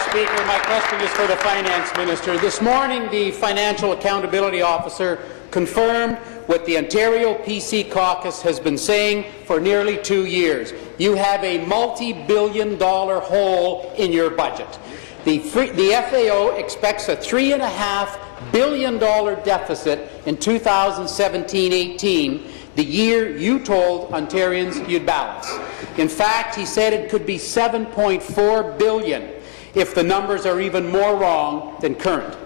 Speaker. My question is for the Finance Minister. This morning, the Financial Accountability Officer confirmed what the Ontario PC caucus has been saying for nearly 2 years. You have a multi-billion-dollar hole in your budget. The FAO expects a $3.5 billion deficit in 2017-18, the year you told Ontarians you'd balance. In fact, he said it could be $7.4 billion if the numbers are even more wrong than current.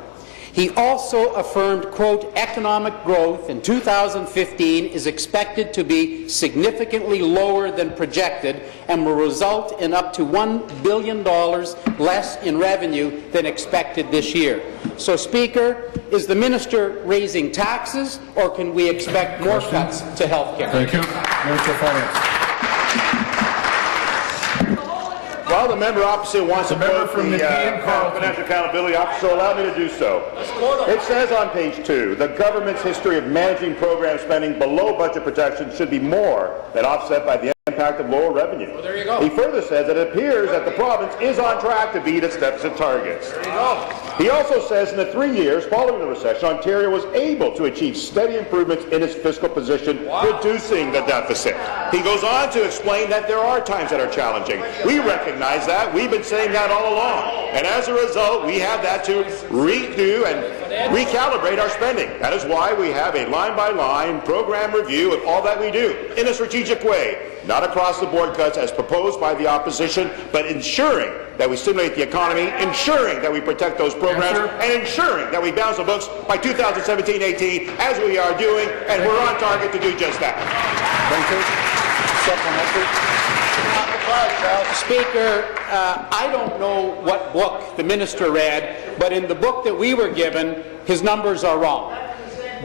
He also affirmed, quote, economic growth in 2015 is expected to be significantly lower than projected and will result in up to $1 billion less in revenue than expected this year. So, Speaker, is the minister raising taxes, or can we expect more cuts to health care? Thank you. Minister of Finance. Well, the member opposite wants to quote the Financial Accountability Officer, so allow me to do so. It says on page 2, the government's history of managing program spending below budget projections should be more than offset by the impact of lower revenue. Well, there you go. He further says that it appears that the province is on track to beat its deficit targets. There you go. He also says in the 3 years following the recession, Ontario was able to achieve steady improvements in its fiscal position, reducing the deficit. He goes on to explain that there are times that are challenging. We recognize that. We've been saying that all along. And as a result, we have that to redo and recalibrate our spending. That is why we have a line-by-line program review of all that we do in a strategic way. Not across-the-board cuts as proposed by the opposition, but ensuring that we stimulate the economy, ensuring that we protect those programs, and ensuring that we balance the books by 2017-18, as we are doing, and we're on target to do just that. Thank you. Speaker, I don't know what book the minister read, but in the book that we were given, his numbers are wrong.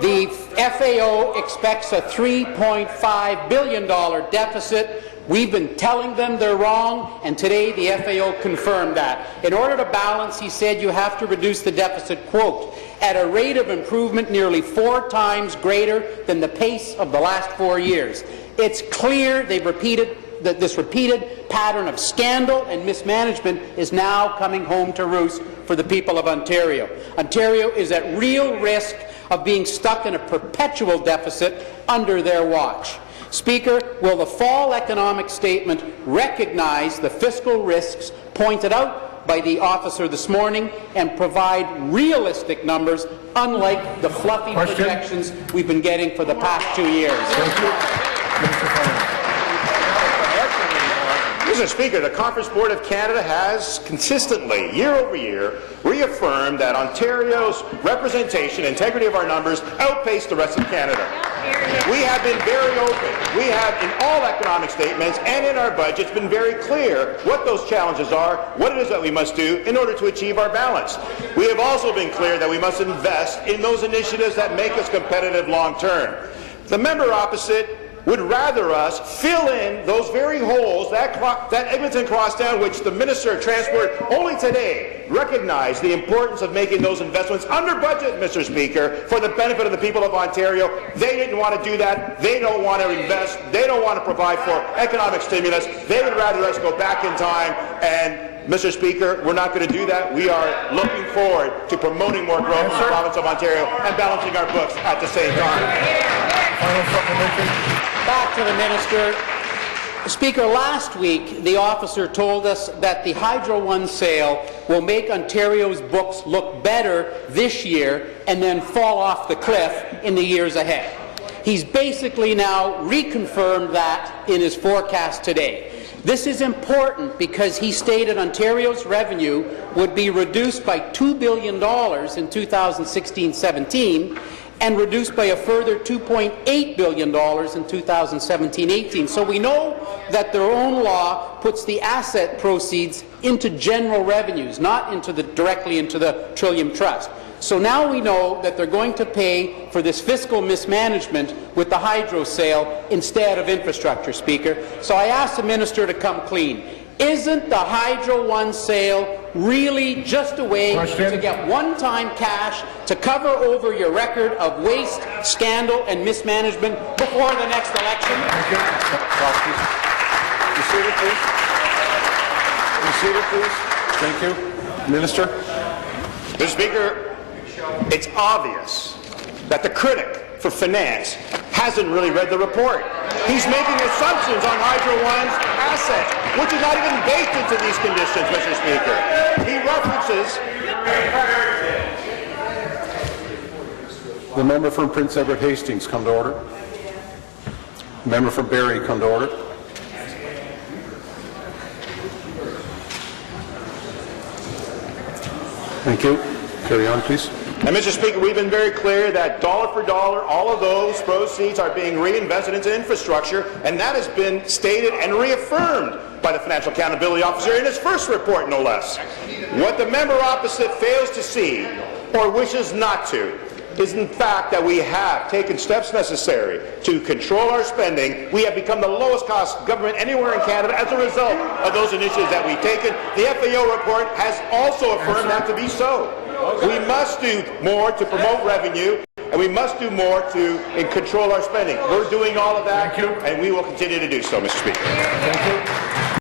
The FAO expects a $3.5 billion deficit. We've been telling them they're wrong, and today the FAO confirmed that. In order to balance, he said, you have to reduce the deficit, quote, at a rate of improvement nearly 4 times greater than the pace of the last 4 years. It's clear they've repeated that this repeated pattern of scandal and mismanagement is now coming home to roost for the people of Ontario. Ontario is at real risk of being stuck in a perpetual deficit under their watch. Speaker, will the fall economic statement recognize the fiscal risks pointed out by the officer this morning and provide realistic numbers, unlike the fluffy projections we've been getting for the past 2 years? Thank you. Minister of Finance. Mr. Speaker, the Conference Board of Canada has consistently, year over year, reaffirmed that Ontario's representation, integrity of our numbers, outpaced the rest of Canada. We have been very open. We have, in all economic statements and in our budgets, been very clear what those challenges are, what it is that we must do in order to achieve our balance. We have also been clear that we must invest in those initiatives that make us competitive long term. The member opposite would rather us fill in those very holes, that Eglinton crosstown, which the Minister of Transport only today recognized the importance of making those investments under budget, Mr. Speaker, for the benefit of the people of Ontario. They didn't want to do that. They don't want to invest. They don't want to provide for economic stimulus. They would rather us go back in time, and Mr. Speaker, we're not going to do that. We are looking forward to promoting more growth in the province of Ontario and balancing our books at the same time. Back to the minister. Speaker, last week the officer told us that the Hydro One sale will make Ontario's books look better this year and then fall off the cliff in the years ahead. He's basically now reconfirmed that in his forecast today. This is important because he stated Ontario's revenue would be reduced by $2 billion in 2016-17 and reduced by a further $2.8 billion in 2017-18. So we know that their own law puts the asset proceeds into general revenues, not directly into the Trillium Trust. So now we know that they're going to pay for this fiscal mismanagement with the hydro sale instead of infrastructure, Speaker. So I asked the minister to come clean. Isn't the Hydro One sale really just a way to get one-time cash to cover over your record of waste, scandal, and mismanagement before the next election? Thank you. You see it, please. Be seated, please. Thank you. Minister. Mr. Speaker, it's obvious that the critic for finance hasn't really read the report. He's making assumptions on Hydro One's assets, which is not even baked into these conditions, Mr. Speaker. He references... The member from Prince Edward Hastings, come to order. The member from Barrie, come to order. Thank you. Carry on, please. And Mr. Speaker, we've been very clear that dollar for dollar, all of those proceeds are being reinvested into infrastructure, and that has been stated and reaffirmed by the Financial Accountability Officer in his first report, no less. What the member opposite fails to see, or wishes not to, is in fact that we have taken steps necessary to control our spending. We have become the lowest cost government anywhere in Canada as a result of those initiatives that we've taken. The FAO report has also affirmed that to be so. We must do more to promote revenue, and we must do more to control our spending. We're doing all of that, and we will continue to do so, Mr. Speaker. Thank you.